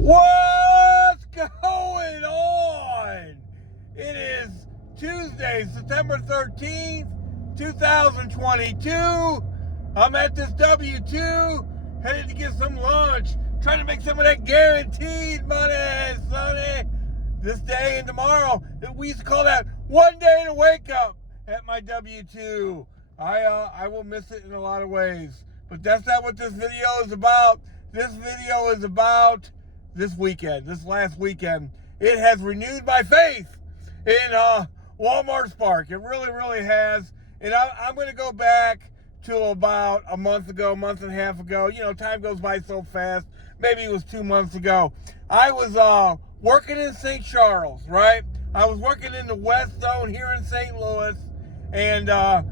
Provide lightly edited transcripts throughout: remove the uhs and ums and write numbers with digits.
What's going on? It is Tuesday, September 13th, 2022. I'm at this W2, headed to get some lunch, trying to make some of that guaranteed money, sonny. This day and tomorrow, we used to call that one day to wake up at my W2. I will miss it in a lot of ways, but that's not what this video is about. This video is about this weekend, this last weekend. It has renewed my faith in Walmart Spark. It really, really has. And I'm going to go back to about a month ago, month and a half ago. You know, time goes by so fast. Maybe it was 2 months ago. I was working in St. Charles, right? I was working in the West Zone here in St. Louis, and I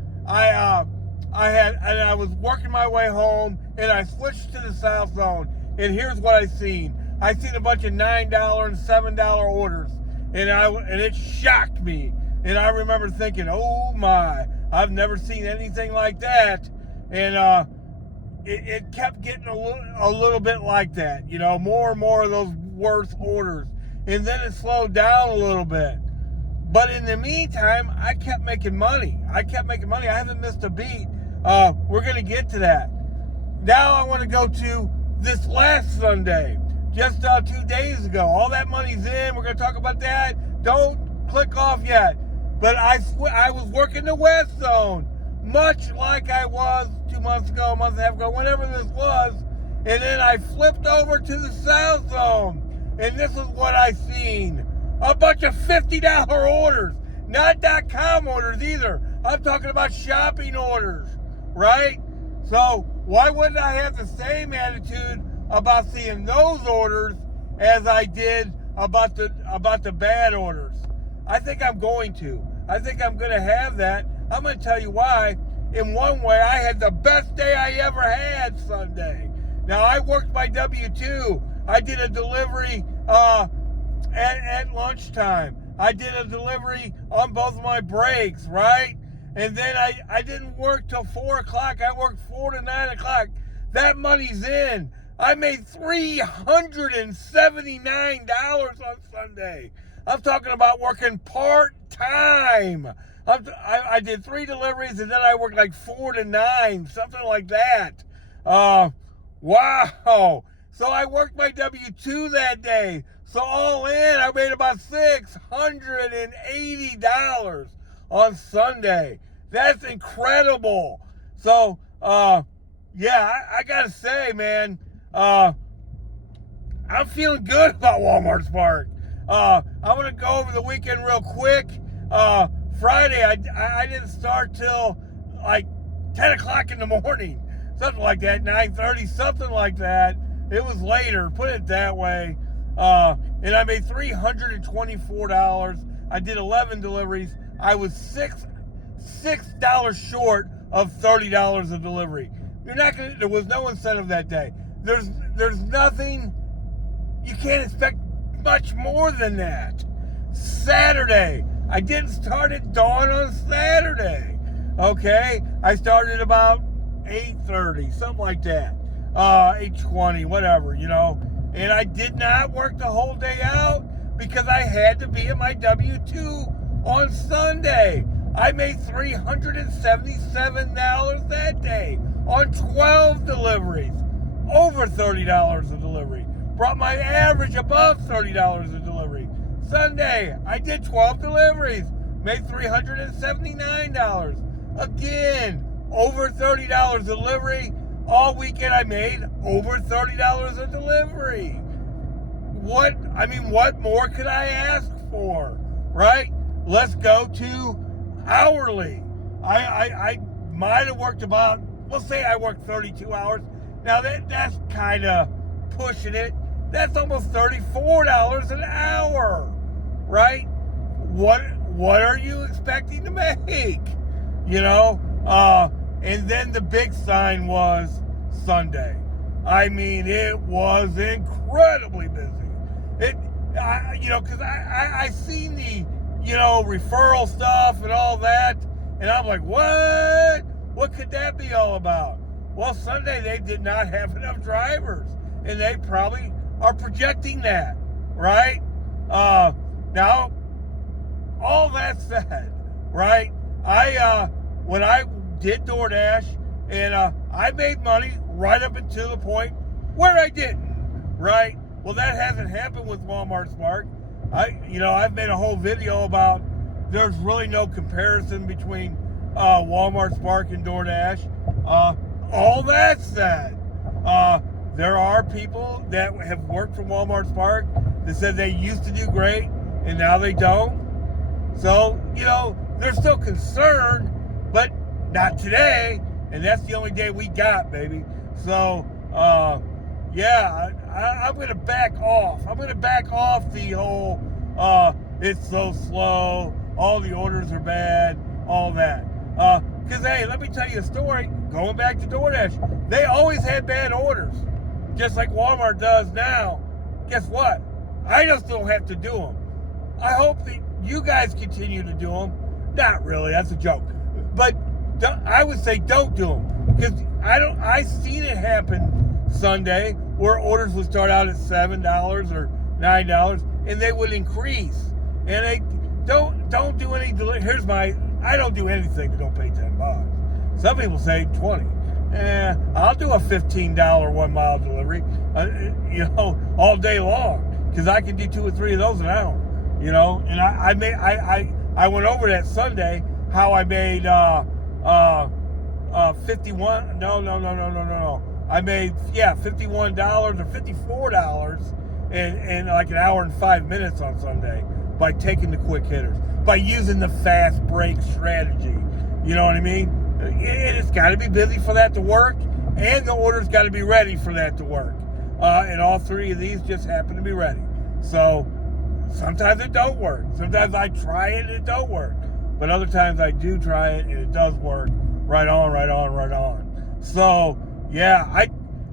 was working my way home, and I switched to the South Zone. And here's what I seen. I seen a bunch of $9 and $7 orders, and it shocked me. And I remember thinking, oh my, I've never seen anything like that. And it kept getting a little bit like that, you know, more and more of those worse orders. And then it slowed down a little bit. But in the meantime, I kept making money. I haven't missed a beat. We're going to get to that. Now I want to go to this last Sunday, just 2 days ago. All that money's in. We're going to talk about that. Don't click off yet. But I was working the West Zone, much like I was 2 months ago, a month and a half ago, whenever this was. And then I flipped over to the South Zone. And this is what I seen. A bunch of $50 orders. Not .com orders either. I'm talking about shopping orders, right? So why wouldn't I have the same attitude about seeing those orders as I did about the bad orders? I think I'm going to. I think I'm going to have that. I'm going to tell you why. In one way, I had the best day I ever had Sunday. Now, I worked my W2. I did a delivery at lunchtime. I did a delivery on both of my breaks, right? And then I didn't work till 4 o'clock. I worked 4 to 9 o'clock. That money's in. I made $379 on Sunday. I'm talking about working part-time. I did 3 deliveries, and then I worked like 4 to 9, something like that. Wow. So I worked my W2 that day. So all in, I made about $680 on Sunday. That's incredible. So, yeah, I got to say, man, I'm feeling good about Walmart Spark. I'm going to go over the weekend real quick. Friday, I didn't start till like 10 o'clock in the morning. Something like that, 9:30, something like that. It was later, put it that way. And I made $324. I did 11 deliveries. I was $6 short of $30 a delivery. There was no incentive that day. There's nothing, you can't expect much more than that. Saturday, I didn't start at dawn on Saturday. Okay, I started about 8:30, something like that. 8:20, whatever, you know. And I did not work the whole day out because I had to be at my W2 on Sunday. I made $377 that day on 12 deliveries, over $30 a delivery. Brought my average above $30 a delivery. Sunday, I did 12 deliveries, made $379. Again, over $30 a delivery. All weekend I made over $30 a delivery. What more could I ask for, right? Let's go to hourly. I might have worked about, we'll say I worked 32 hours. Now that's kind of pushing it. That's almost $34 an hour, right? What are you expecting to make? You know, and then the big sign was Sunday. I mean, it was incredibly busy. Because I seen the, referral stuff and all that, and I'm like, what? What could that be all about? Well, Sunday they did not have enough drivers, and they probably are projecting that, right? Now, all that said, right? When I did Doordash, and I made money right up until the point where I didn't, right? Well, that hasn't happened with Walmart Spark. I've made a whole video about there's really no comparison between Walmart Spark and Doordash. All that said, there are people that have worked for Walmart Spark that said they used to do great and now they don't. So, they're still concerned, but not today. And that's the only day we got, baby. So, I'm going to back off. I'm going to back off the whole, it's so slow, all the orders are bad, all that. Because, hey, let me tell you a story. Going back to DoorDash, they always had bad orders, just like Walmart does now. Guess what? I just don't have to do them. I hope that you guys continue to do them. Not really, that's a joke. But I would say don't do them, because I seen it happen Sunday where orders would start out at $7 or $9 and they would increase. And they don't do any I don't do anything that don't pay $10. Some people say 20. I'll do a $15 1 mile delivery, all day long, because I can do 2 or 3 of those an hour. And I went over that Sunday how I made 51. No. I made $51 or $54 in like an hour and 5 minutes on Sunday by taking the quick hitters, by using the fast break strategy. You know what I mean? It's got to be busy for that to work, and the order's got to be ready for that to work. And all 3 of these just happen to be ready. So sometimes it don't work. Sometimes I try it and it don't work. But other times I do try it and it does work. Right on. So yeah,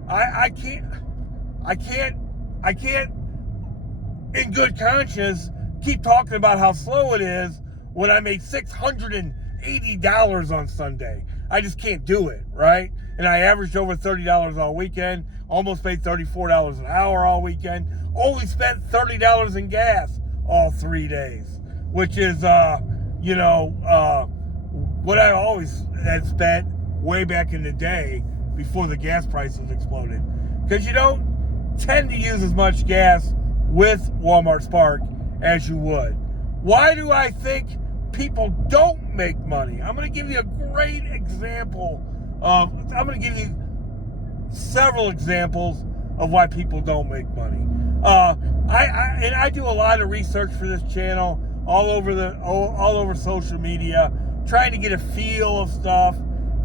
I can't in good conscience keep talking about how slow it is when I made $680 on Sunday. I just can't do it, right? And I averaged over $30 all weekend, almost paid $34 an hour all weekend, only spent $30 in gas all 3 days, which is, what I always had spent way back in the day before the gas prices exploded. Because you don't tend to use as much gas with Walmart Spark as you would. Why do I think people don't make money? I'm going to give you a great example I'm going to give you several examples of why people don't make money. I do a lot of research for this channel all over social media, trying to get a feel of stuff,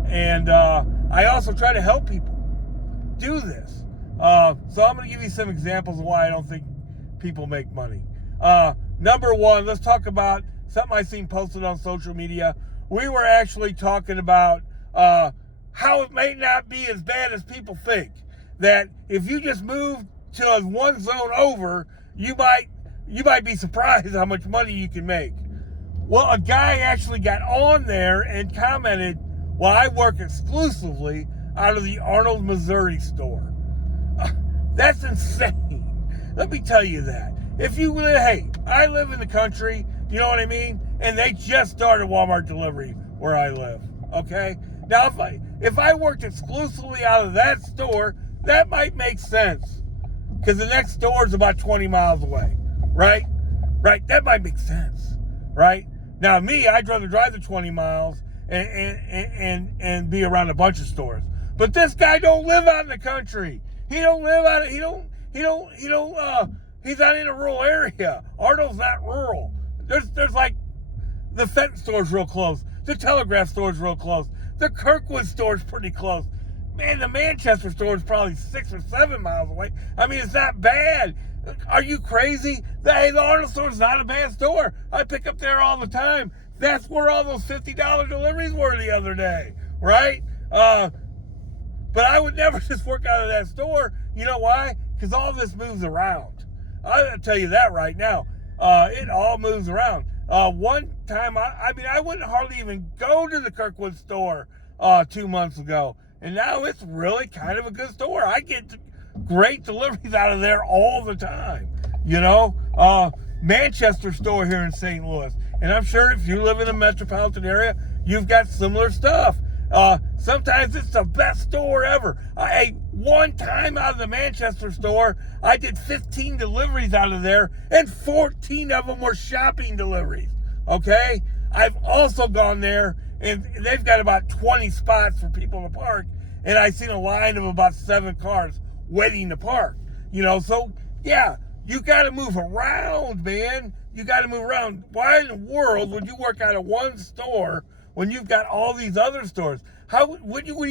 and I also try to help people do this. So I'm going to give you some examples of why I don't think people make money. Number one, let's talk about something I seen posted on social media. We were actually talking about how it may not be as bad as people think. That if you just move to one zone over, you might be surprised how much money you can make. Well, a guy actually got on there and commented, well, I work exclusively out of the Arnold, Missouri store. That's insane. Let me tell you that. If you live, hey, I live in the country, you know what I mean? And they just started Walmart delivery where I live, okay? Now, if I worked exclusively out of that store, that might make sense, because the next store is about 20 miles away, right? Right, that might make sense, right? Now, me, I'd rather drive the 20 miles and be around a bunch of stores. But this guy don't live out in the country. He don't live out. He's not in a rural area. Arnold's not rural. There's like the Fenton store's real close. The Telegraph store's real close. The Kirkwood store's pretty close. Man, the Manchester store is probably 6 or 7 miles away. I mean, it's not bad. Are you crazy? The Arnold store's not a bad store. I pick up there all the time. That's where all those $50 deliveries were the other day, right? But I would never just work out of that store. You know why? Because all this moves around. I'll tell you that right now. It all moves around. One time, I wouldn't hardly even go to the Kirkwood store 2 months ago. And now it's really kind of a good store. I get great deliveries out of there all the time. Manchester store here in St. Louis. And I'm sure if you live in a metropolitan area, you've got similar stuff. Sometimes it's the best store ever. One time out of the Manchester store, I did 15 deliveries out of there, and 14 of them were shopping deliveries. Okay? I've also gone there, and they've got about 20 spots for people to park, and I've seen a line of about 7 cars waiting to park. So yeah, you got to move around, man. You got to move around. Why in the world would you work out of one store when you've got all these other stores? How wouldn't you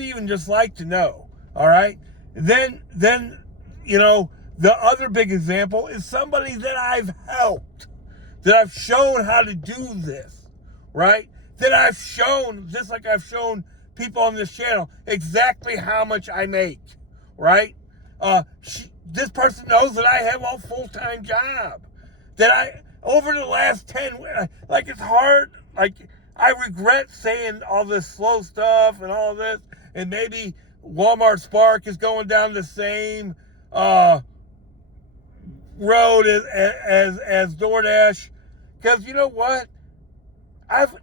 even just like to know? All right. Then the other big example is somebody that I've helped, that I've shown how to do this, right? That I've shown, just like I've shown people on this channel, exactly how much I make, right? This person knows that I have a full-time job. That over the last 10, it's hard, I regret saying all this slow stuff and all this, and maybe Walmart Spark is going down the same road as Doordash, because you know what? After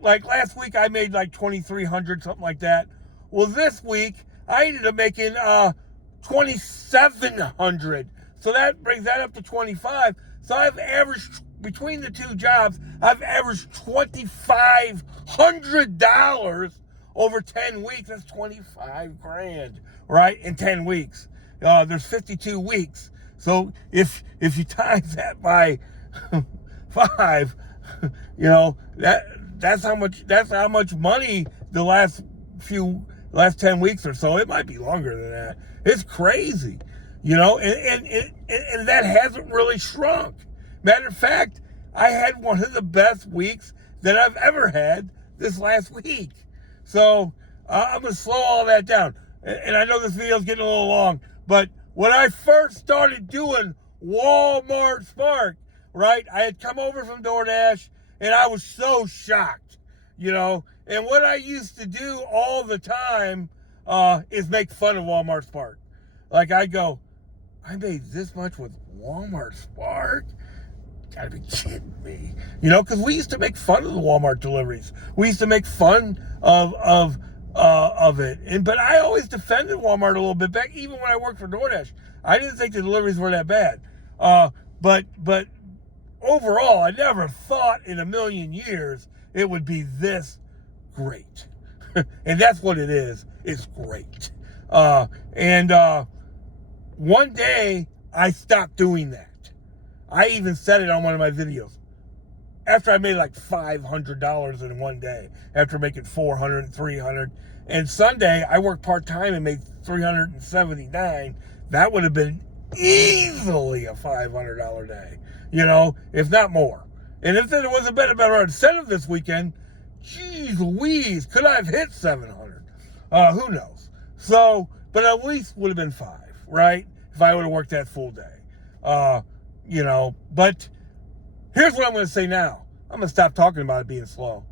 last week I made like 2,300, something like that. Well, this week I ended up making 2,700. So that brings that up to 25. So I've averaged, between the two jobs, I've averaged $2,500 over 10 weeks. That's 25 grand, right? In 10 weeks. There's 52 weeks. So if you times that by 5, that's how much money the last 10 weeks or so. It might be longer than that. It's crazy, and that hasn't really shrunk. Matter of fact, I had one of the best weeks that I've ever had this last week. So I'm going to slow all that down. And I know this video is getting a little long, but when I first started doing Walmart Spark, right, I had come over from Doordash, and I was so shocked, And what I used to do all the time is make fun of Walmart Spark. I go, I made this much with Walmart Spark? Gotta be kidding me. Because we used to make fun of the Walmart deliveries. We used to make fun of it. But I always defended Walmart a little bit back, even when I worked for DoorDash. I didn't think the deliveries were that bad. But overall, I never thought in a million years it would be this great. And that's what it is. It's great. One day I stopped doing that. I even said it on one of my videos. After I made like $500 in one day, after making $400 and $300, and Sunday I worked part-time and made $379, that would have been easily a $500 day, if not more. And if there was a better incentive this weekend, geez Louise, could I have hit 700? Who knows? So, but at least would have been 5, right? If I would have worked that full day. But here's what I'm going to say now. I'm going to stop talking about it being slow.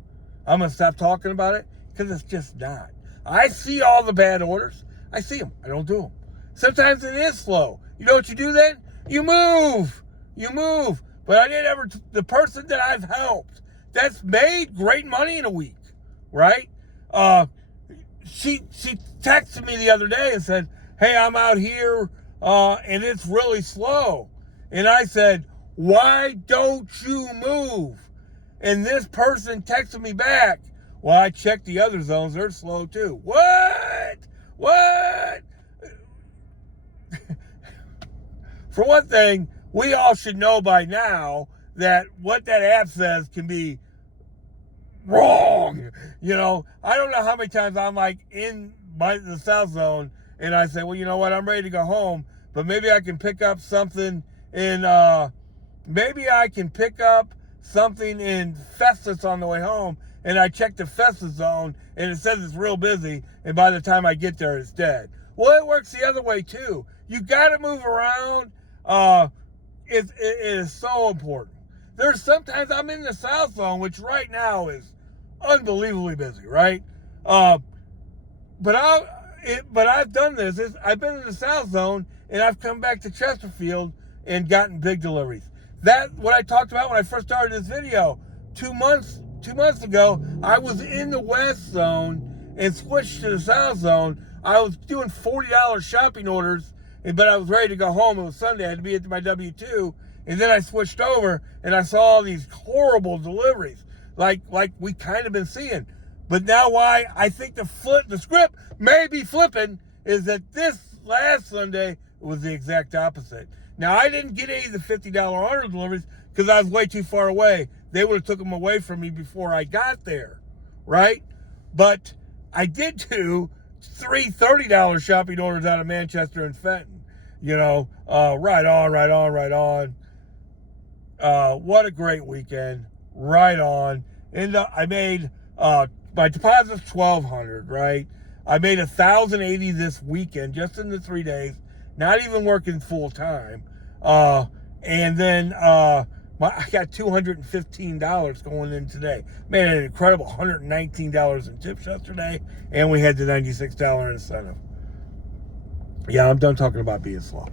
I'm going to stop talking about it because it's just not. I see all the bad orders. I see them. I don't do them. Sometimes it is slow. You know what you do then? You move. But I didn't ever, the person that I've helped that's made great money in a week, right? She texted me the other day and said, hey, I'm out here and it's really slow. And I said, why don't you move? And this person texted me back, well, I checked the other zones. They're slow too. What? For one thing, we all should know by now that what that app says can be wrong. I don't know how many times I'm in the South Zone and I say, well, you know what? I'm ready to go home, but maybe I can pick up something in Festus on the way home, and I check the Festus zone and it says it's real busy, and by the time I get there it's dead. Well, it works the other way too. You got to move around. It is so important. There's sometimes I'm in the South Zone, which right now is unbelievably busy, right? But but I've done this. I've been in the South Zone, and I've come back to Chesterfield and gotten big deliveries. That what I talked about when I first started this video. 2 months ago, I was in the West Zone and switched to the South Zone. I was doing $40 shopping orders, but I was ready to go home. It was Sunday. I had to be at my W-2, and then I switched over, and I saw all these horrible deliveries, like we kind of been seeing. But now why I think the script may be flipping is that this last Sunday was the exact opposite. Now, I didn't get any of the $50 order deliveries because I was way too far away. They would have took them away from me before I got there, right? But I did do 3 $30 shopping orders out of Manchester and Fenton. You know, right on. What a great weekend. Right on. And I made, my deposit's $1,200, right? I made $1,080 this weekend, just in the 3 days, not even working full time. And then, I got $215 going in today. Made an incredible $119 in tips yesterday, and we had the $96 incentive. Yeah, I'm done talking about being slow.